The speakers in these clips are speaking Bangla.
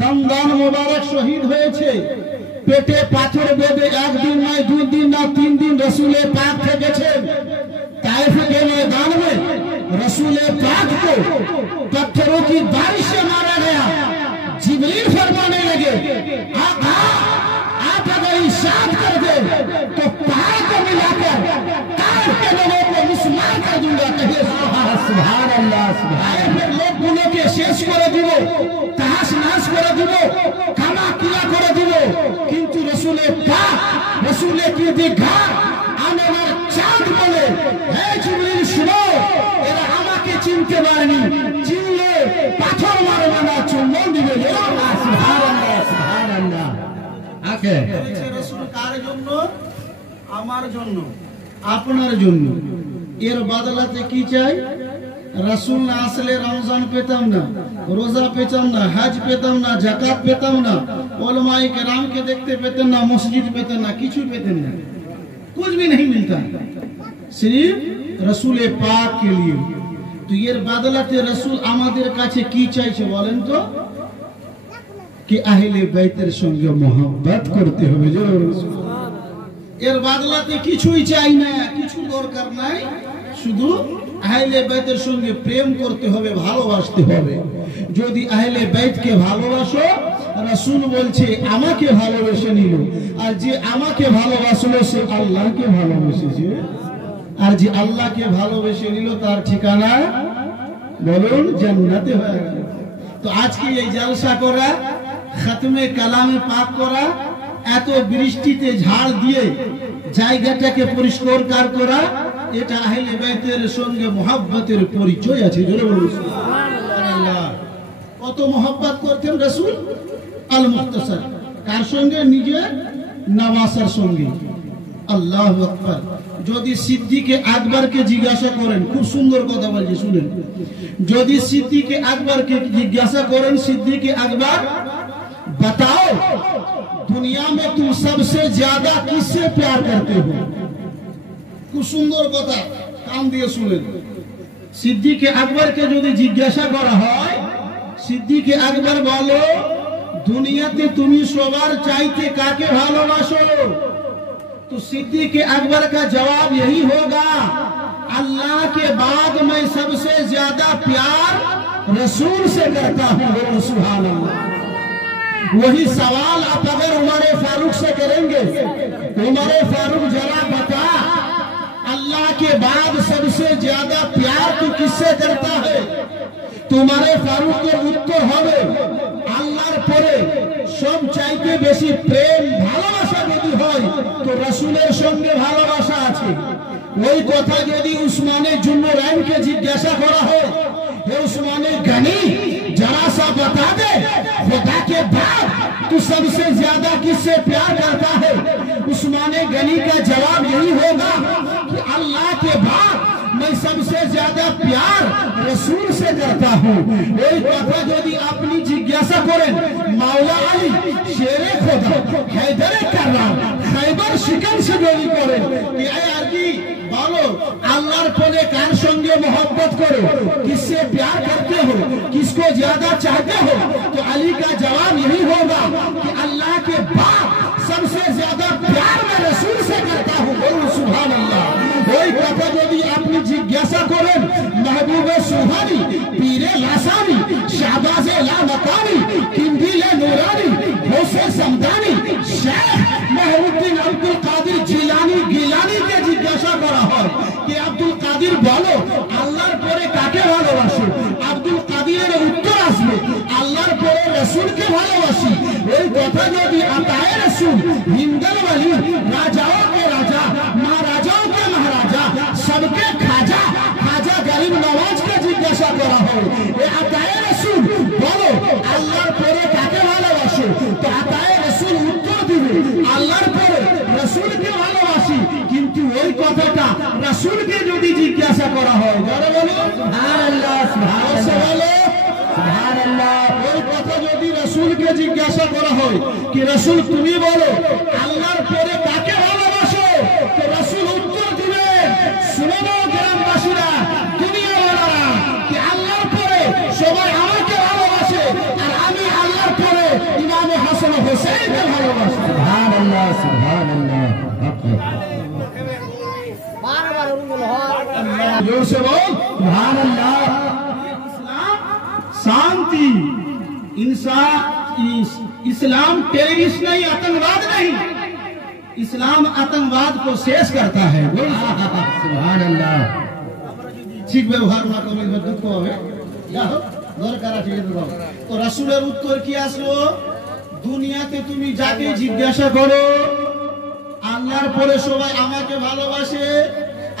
দমদান মোবারক শহীদ হয়েছে, পেটে পাথর বেঁধে একদিন নয়, 2 दिन না 3 दिन रसूल पाक থেকেছেন। ताइफ के मैदान में रसूल पाक को पत्थरों की बारिश से मारा गया। जिब्रील फरमाने लगे, आका आप अगर इरशाद कर दे तो पैर को मिलाकर काट के लोगों को मिसमार कर दूंगा। कहिए सुभान अल्लाह, सुभान अल्लाह। लोग गुनों के शेष করে দিব, তাহাস নাশ করে দিব, কামা কিলা করে দিব, কিন্তু রসুলের পাক, রসুলের কি দীঘা আমার চাঁদ বলে, হে জিবরিল শুনো, এরা আমাকে চিনতে পারেনি, চিনলে পাথর মারবে না, চুম্বন দিবে। সুবহানাল্লাহ, সুবহানাল্লাহ। আকে রাসূল কার জন্য? আমার জন্য, আপনার জন্য। এর বদলাতে কি চাই? রাসূল না আসলে রমজান পেতাম না, রোজা পেতাম না, হজ পেতাম না, যাকাত পেতাম না, উলামায়ে কেরামকে দেখতে পেতেন না, মসজিদ পেতেন না, কিছু পেতেন না, कुछ भी नहीं मिलता, सिर्फ रसूल पाक के लिए। तो এর বদলাতে রাসূল আমাদের কাছে কি চাইছে বলেন তো? कि আহলে বাইতের সঙ্গে মোহাব্বত করতে হবে। এর বদলাতে কিছুই চাই না, কিছু দরকার নাই, শুধু আহলে বাইতের সঙ্গে প্রেম করতে হবে, ভালোবাসতে হবে। যদি আহলে বাইতকে ভালোবাসো, রাসূল বলছে আমাকে ভালোবেসে নিল, আর যে আমাকে ভালোবাসলো সে আল্লাহকে ভালোবেসেছে, আর যে আল্লাহকে ভালোবেসে নিল তার ঠিকানা বলুন জান্নাতে হয়ে গেল। তো আজকে এই জলসা করা, খতমে কালামে পাক করা, এত বৃষ্টিতে ঝাড় দিয়ে জায়গাটাকে পরিষ্কার করা, এটা আহলে বাইতের সঙ্গে মোহাব্বতের পরিচয় আছে। জোরে বলুন সুবহানাল্লাহ। কত মোহাব্বত করতেন রাসূল? আল মুখতাসার কার সঙ্গে? নিজের নওয়াসার সঙ্গে। আল্লাহু আকবার। যদি সিদ্দিকে আকবরকে জিজ্ঞাসা করেন, খুব সুন্দর কথা বলছি শুনেন, যদি সিদ্দিকে আকবরকে জিজ্ঞাসা করেন, সিদ্দিকে আকবর बताओ दुनिया में तुम सबसे ज्यादा किससे प्यार करते हो? খুব সুন্দর কথা, কান দিয়ে শুনেন। সিদ্দিকে আকবরকে যদি জিজ্ঞাসা করা হয়, সিদ্দিকে আকবর বলো দুনিয়াতে তুমি সবার চাইতে কাকে ভালোবাসো? तो सिद्दीक़ अकबर का जवाब यही होगा, अल्लाह के बाद मैं सबसे ज्यादा प्यार रसूल से करता हूँ। सुभान अल्लाह। वही सवाल आप अगर उमर फारूक से करेंगे, उमर फारूक जरा बता अल्लाह के बाद सबसे ज्यादा प्यार तू किससे करता है? तुम्हारे फारूक के उत्तर হবে আল্লাহর পরে সব চাইতে বেশি প্রেম ভালোবাসা যদি হয় তো রাসূলের সঙ্গে ভালোবাসা আছে। ওই কথা যদি উসমানে জুন্নুরাইনকে জিজ্ঞাসা করা হয়, হে উসমানে গনি जरा सा बता दे खुदा के बाद तू सबसे ज्यादा किससे प्यार करता है? उस्माने गनी का जवाब यही होगा कि अल्लाह के बाद मैं सबसे ज्यादा प्यार रसूल से करता हूँ। वही কথা যদি আপনি জিজ্ঞাসা করেন মাওলা আলী শেরে খোদা हैदर करराम खैबर शिकन से যদি করেন कि यार की बोलो अल्लाहर परे कार संगे मोहब्बत करो, किससे प्यार करते हो, किसको ज्यादा चाहते हो? तो अली का जवाब यही होगा कि अल्लाह के बाद सबसे ज्यादा प्यार मैं रसूल से करता हूँ। बोलो सुभान अल्लाह। वही কথা যদি আপনি জিজ্ঞাসা করেন महबूबे सुहानी पीरे लासानी शाहबाजे लामकानी किंदिले नूरानी होसे समदानी शेख महमुद्दीन अब्दुल कादिर जिलानी गिलानी के जिज्ञासा করা হয় कि আব্দুল কাদির বলো আল্লাহর পরে কাকে ভালোবাসো? আব্দুল কাদিরের উত্তর আসবে আল্লাহর পরে রাসূলকে ভালোবাসি। এই কথা যদি আতায়ে রাসূল হিন্দল ওয়ালি রাজাओं के राजा महाराजाओं के महाराजा सबके खाजा खाजा गरीब नवाज के जिज्ञासा করা হয় এ আতায়ে রাসূল বলো আল্লাহর পরে কাকে ভালোবাসো? তো আতায়ে রাসূল উত্তর দিবে আল্লাহর পরে রাসূলকে ভালোবাসি। কিন্তু ওই কথাটা রাসূলকে যদি জিজ্ঞাসা করা হয়, যারা বলো সুবহানাল্লাহ, সুবহানাল্লাহ, সুবহানাল্লাহ, ওই কথা যদি রাসূলকে জিজ্ঞাসা করা হয় कि রাসূল তুমি বলো আল্লাহর পরে কাকে ভালোবাসো? তো রাসূল উত্তর দিবেন শুনো গ্রামবাসীরা দুনিয়াওয়ালারা कि আল্লাহর পরে সবাই আমাকে ভালোবাসে আর আমি আল্লাহর পরে जोर से बोल सुभान अल्लाह। शांति, इस्लाम टेररिस्ट नहीं, आतंकवाद नहीं। इस्लाम आतंकवाद को शेष करता है। सुभान अल्लाह। ठीक व्यवहार ना करले दुख হবে যাও দরকার আছে তো রাসূলের উত্তর কি আসলো? দুনিয়াতে তুমি যাকে জিজ্ঞাসা করো আল্লাহর পরে সবাই আমাকে ভালোবাসে,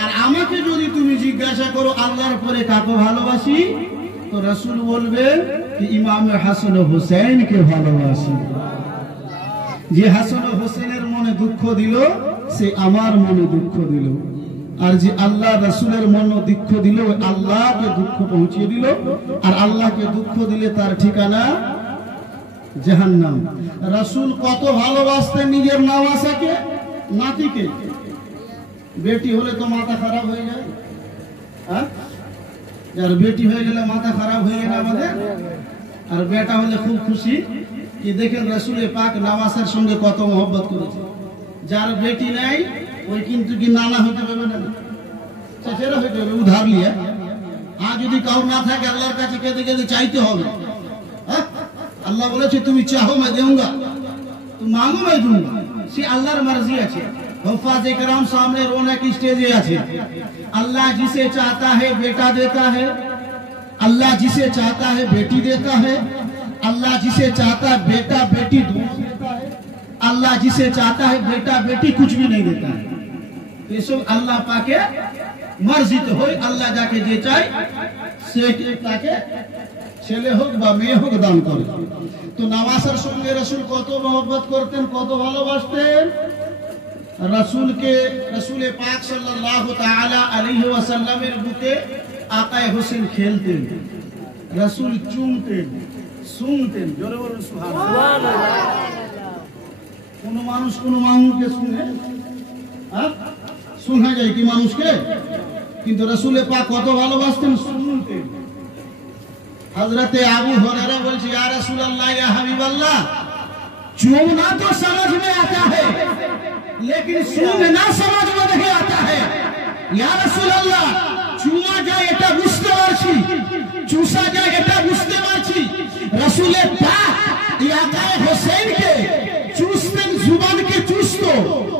আর আমাকে যদি তুমি জিজ্ঞাসা করো আল্লাহর পরে কাকে ভালোবাসি, তো রাসূল বলবেন कि इमाम হাসান ও হুসাইনকে ভালোবাসি। যে হাসান ও হুসাইনের মনে দুঃখ দিল সে আমার মনে দুঃখ দিল, আর যে আল্লাহ রাসূলের মনে দুঃখ দিল ওই আল্লাহকে দুঃখ পৌঁছিয়ে দিল, আর আল্লাহকে দুঃখ দিলে তার ঠিকানা জাহান্নাম। রাসূল কত ভালোবাসতেন নিজের নওয়াসাকে, নাতিকে। বেটি হলে তো মাথা খারাপ হয়ে যায়, হ্যাঁ, যার বেটি হয়ে গেলে মাথা খারাপ হয়ে গেলে আমাদের, আর বেটা হলে খুব খুশি। কি দেখেন রাসূল পাক নওয়াসার সঙ্গে কত মহব্বত করেছে। যার বেটি নাই ওই কিন্তু কি নানা হতে পারবে না, চাচেরা হতে হবে উধার লিয়া। আর যদি কাউ না থাকে আল্লাহর কাছে কেঁদে কেঁদে চাইতে হবে। আল্লাহ বলেছে তুমি চাহো मैं दूंगा, तुम मांगो मैं दूंगा। সে আল্লাহর মর্জি আছে। हुफ़ाज़ किराम सामने रोने की स्टेजे আছে। अल्लाह जिसे चाहता है बेटा देता है, अल्लाह जिसे चाहता है बेटी देता है, अल्लाह जिसे चाहता है बेटा बेटी दोनों देता है, अल्लाह जिसे चाहता है बेटा बेटी कुछ भी नहीं देता है। ये सब अल्लाह पाके मर्जी तो हो। अल्लाह जाके जे चाहे से ताके ছেলে হোক বা মেয়ে হোক দান করে। তো নওয়াসার সঙ্গে রাসূল কত মহব্বত করতেন, কত ভালোবাসতেন। রাসূলে পাক সাল্লাল্লাহু তাআলা আলাইহি ওয়াসাল্লামের বুকে আকায়ে হোসেন খেলতেন, রাসূল চুমতেন, শুনতেন। জোরে বলুন সুবহানাল্লাহ। কোন মানুষকে শুনে শোনা যায় কি মানুষকে, কিন্তু রাসূলে পাক কত ভালোবাসতেন, শুনতেন। हजरत अबू हुरैरा बोलছে या रसूल अल्लाह या हबीब अल्लाह, चूमना तो समझ में आता है लेकिन सूंघना समझ में नहीं आता है। या रसूल अल्लाह, चूमा যায় এটা বুঝতে পারছি, চুষা যায় এটা বুঝতে পারছি। রাসূলে পাক ইয়াকায়ে হোসেনকে চুষতেন, जुबान के चूसतो।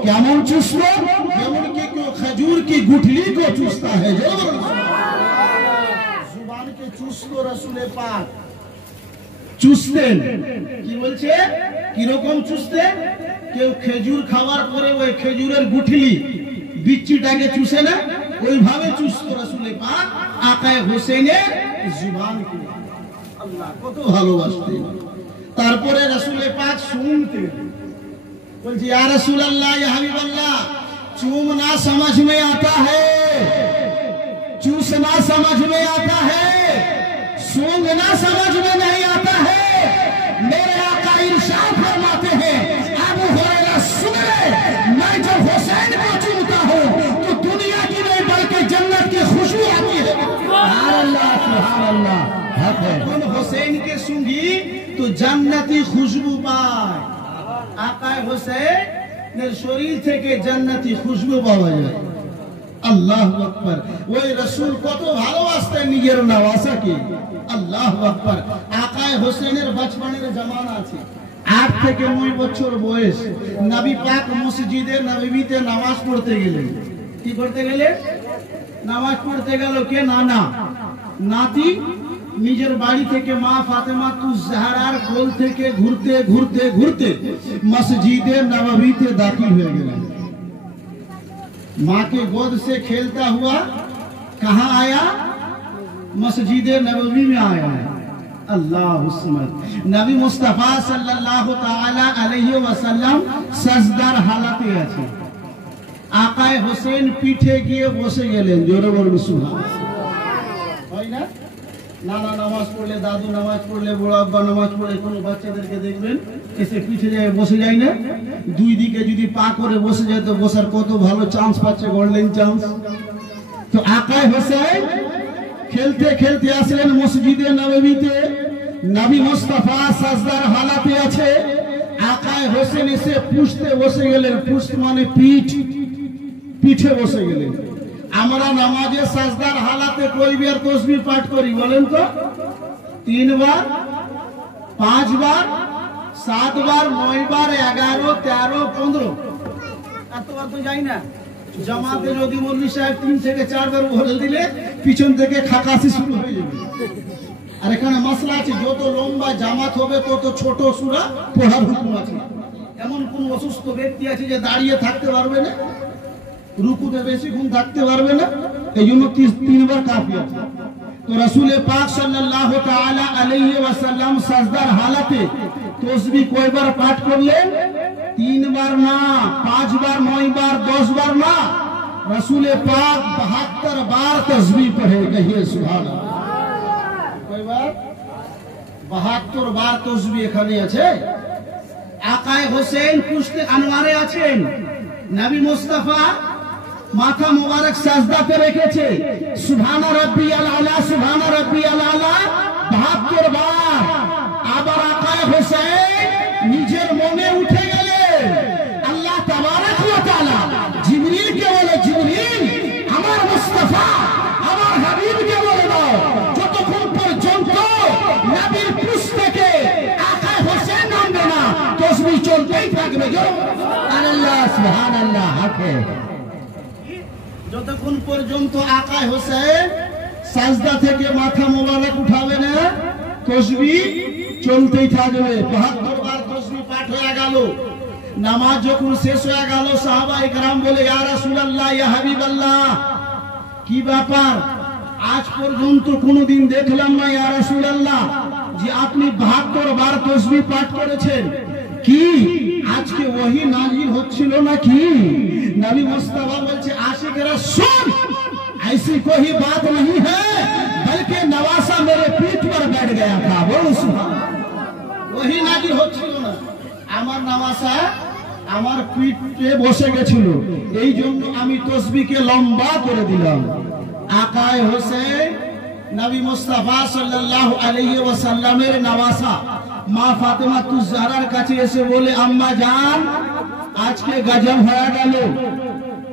কেমন চুষতো? যেমন কি কেউ खजूर की गुठली को चूसता है। চুষতো রাসূলে পাক, চুষতেন। কি বলছে কিরকম চুষতেন? কেউ খেজুর খাওয়ার পরে ওই খেজুরের গুঠলি বিচিটাকে চুষে না, ওইভাবে চুষতো রাসূলে পাক আকায়ে হোসেনের জুবানকে। আল্লাহ কত ভালোবাসতেন। তারপরে রাসূলে পাক শুনতেন, বলছে ইয়া রাসূলুল্লাহ ইয়া হাবিবাল্লাহ, चूमना समझ में आता है, चूसना समझ में आता है, सूंघना समझ में नहीं आता है। मेरे आका इरशाद फरमाते हैं, अबू हुरैरा सुन ले, मैं जब हुसैन को चूमता हूँ तो दुनिया की नहीं बल्कि जन्नत की खुशबू आती है। सुभान अल्लाह, सुभान अल्लाह। हम हुसैन के सूंघी तो जन्नती खुशबू पाए। आका हुसैन शरीर থেকে জান্নাতি খুশবু পাওয়া যায়। আল্লাহু আকবার। ওই রাসূল কত ভালোবাসতেন নিজের নওয়াসাকে। আল্লাহু আকবার। আকায়ে হোসেনের বাচপানের জামানা আছে, 8 থেকে 9 বছর বয়স। নবী পাক মসজিদে নববীতে নামাজ পড়তে গেলেন। কি করতে গেলেন? নামাজ পড়তে গেল কে? নানা। নাতি নিজের বাড়ি থেকে মা ফাতেমা তুজ জাহরার কোল থেকে ঘুরতে ঘুরতে ঘুরতে মসজিদে নববীতে দাখিল হয়ে গেলেন। माँ के गोद से खेलता हुआ कहाँ आया? मस्जिदे नबवी में आया है। अल्लाह नबी मुस्तफा सल्लल्लाहु ताला अलैहि वसल्लम सजदार हालाते আছে। আকায়ে হোসেন পিঠে গিয়ে বসে গেলেন। জোরে বলুন সুবহানাল্লাহ। হয় না? নানা নামাজ পড়লে, দাদু নামাজ পড়লে, বড় আব্বা নামাজ পড়লে কোনো বাচ্চাদেরকে দেখবেন এসে পিঠে যায় বসে যায় না? দুই দিকে যদি পা করে বসে যায় তো বসার কত ভালো চান্স পাচ্ছে, গোল্ডেন চান্স। তো আকায়ে হোসেন খেলতে খেলতে আসলেন মসজিদে নববীতে। নবী মুস্তাফা সাজদার হালাতে আছে। আকায়ে হোসেন এসে পুষতে বসে গেলেন। পুষতে মানে পিঠ, পিঠে বসে গেলেন। আমরা নামাজে সাজদার হালাতে কয়বার তাসবিহ পাঠ করি বলেন তো? 3 বার, 5 বার, 7 বার, 9 বার, 11, 13, 15 এতবার তো যাই না। জামাতে যদি মৌলভী সাহেব 3 থেকে 4 বার বলে দিলে পিছন থেকে খাকাসি শুরু হয়ে যাবে। আর এখানে মশলা আছে, যত লম্বা জামাত হবে তত ছোট সূরা পড়ার হুকুম আছে। এমন কোন অসুস্থ ব্যক্তি আছে যে দাঁড়িয়ে থাকতে পারবে না, রুকুতে বেশিক্ষণ থাকতে পারবে না, এই জন্য 3 বার কাফি আছে। তো রাসূল পাক সাল্লাল্লাহু তাআলা আলাইহি ওয়াসাল্লাম সাজদার হালাতে তাসবিহ কয়বার পাঠ করলেন? 3 বার না, 5 বার, 9 বার, 10 বার না, রাসূল পাক 72 বার তাসবিহ পড়ে। কহিए সুবহান আল্লাহ। কয়বার? 72 বার তাসবিহ এখানে আছে। আকায়ে হোসেন পুশতে আনোয়ারে আছেন, নবী মুস্তাফা মাথা মুবারক সাজদাতে রেখেছে সুবহান রাব্বিয়াল আলা, সুবহান রাব্বিয়াল আলা 72 বার। আবার আকায়ে হোসেন নিজের মনে উঠে গেলেন, আল্লাহ তাবারক ওয়া তাআলা জিবরিলকে বলে, জিবরিল আমার মুস্তাফা আমার হাবিবকে বলে দাও যতক্ষণ পর্যন্ত নবীর পুশ থেকে আকায়ে হোসেন নামবে না তাসবিহ চলতেই থাকবে। আল্লাহ সুবহানাল্লাহ। হাতে যতক্ষণ পর্যন্ত আকায়ে হোসেন সাজদা থেকে মাথা মোবারক উঠাবে না তাসবিহ চলতেই থাকবে। 72 বার তাসবিহ পাঠ হয়ে গেল। নামাজ যখন শেষ হয়ে গেল সাহাবায়ে কেরাম বলে, ইয়া রাসূলুল্লাহ, ইয়া হাবিবাল্লাহ, কি ব্যাপার? আজ পর্যন্ত কোনোদিন দেখলাম না ইয়া রাসূলুল্লাহ যে আপনি 72 বার তাসবিহ পাঠ করেছেন, কি আজকে ওহী নাযিল হচ্ছিল নাকি? नबी मुस्तफा बोलते आशिक रसूल ऐसी कोई बात नहीं है, बल्कि नवासा मेरे पीठ पर बैठ गया था। बोलो सुभान। वही नाजिल হচ্ছিল না, আমার নওয়াসা আমার পিঠে বসে গেছিল, এই জন্য আমি তাসবিহকে লম্বা করে দিলাম। আকায়ে হোসেন নবী মুস্তাফা সাল্লাল্লাহু আলাইহি ওয়াসাল্লামের নওয়াসা মা ফাতেমা তুজহারার কাছে এসে বলে, আম্মা জান আজকে গজব হয়ে গেল।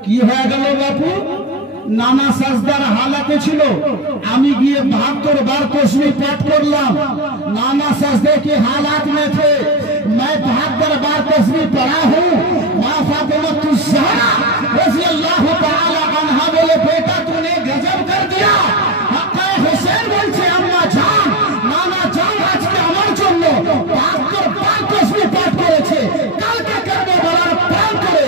কি হয়ে গেল বাপু? নানা সাজদার হালাতে ছিল, আমি গিয়ে 72 বার তাসবিহ পাঠ করলাম। नाना सजदे के हालात में थे, मैं 72 बार तस्बीह पढ़ा हूँ। माँ फातिमा तुज़हरा रज़ी अल्लाह ताला अन्हा बोले, बेटा तूने गजब कर दिया। हक़्क़े हुसैन बोलছে, আম্মা জান নানা জান আজকে আমার জন্য 72 বার তসবিহ পাঠ করেছে, কালকে করবে বলার প্ল্যান করে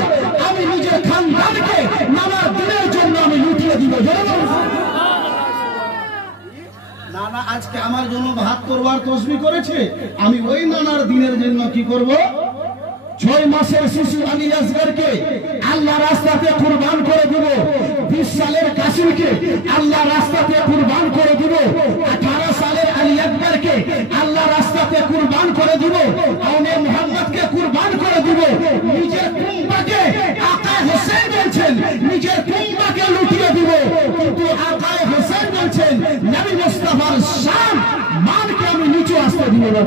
আমি নিজের খানদানকে নানার দিনের জন্য আমি লুটিয়ে দিব। নানা আজকে আমার জন্য 72 বার তসবিহ করেছে, আমি ওই নানার দিনের জন্য কি করব? 6 মাসের শিশু আলী আসগরকে আল্লাহ রাস্তাতে কুরবান করে দিব। 20 সালের কাসিমকে আল্লাহ রাস্তাতে কুরবান করে দিব। 18 সালের আলী আকবরকে আল্লাহ রাস্তাতে কুরবান করে দিব। আউনে মুহাম্মদকে কুরবান করে দিব। নিজের কুম্বাকে আকায়ে হোসেন বলছেন নিজের কুম্বাকে লুটিয়ে দিব, কিন্তু আকায়ে হোসেন বলছেন নবী মুস্তাফার শান মানকে আমি নিচে আসতে দিব না।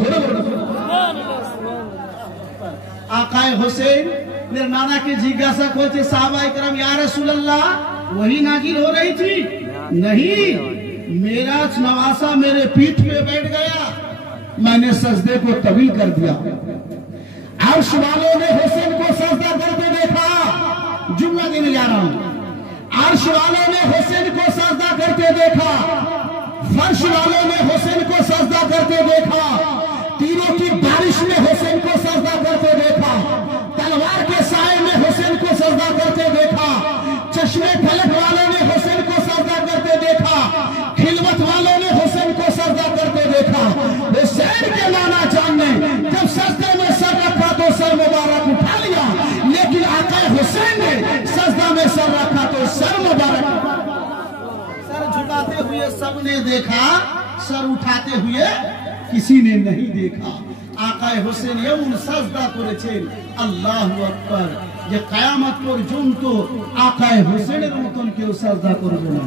आकाए हुसैन मेरे नाना के जिज्ञासा करते साहबाए करम, या रसूल अल्लाह वही नाजिल हो रही थी? नहीं, मेरा नवासा मेरे पीठ पे बैठ गया, मैंने सजदे को तवील कर दिया। अर्श वालों ने हुसैन को सजदा करते देखा, जुम्मा देने जा रहा हूं। अर्श वालों ने हुसैन को सजदा करते देखा, फर्श वालों ने हुसैन को सजदा करते देखा, तीरों की बारिश में हुसैन को सजदा करते देखा, तलवार के साए में हुसैन को सजदा करते देखा, चश्मे फलक वालों ने हुसैन को सजदा करते देखा, खिलवत वालों ने हुसैन को सजदा करते देखा। हुसैन के नाना जान ने जब सजदे में सर रखा तो सर मुबारक उठा लिया, लेकिन आकाए हुसैन ने सजदा में सर रखा तो सर मुबारक, सर झुकाते हुए सबने देखा, सर उठाते हुए किसी ने नहीं देखा। आकाए हुसैन एमन साजदा করেছেন, আল্লাহু আকবার, যে কিয়ামত পর্যন্ত আকায়ে হুসেনের মতন কেউ সাজদা করবে না।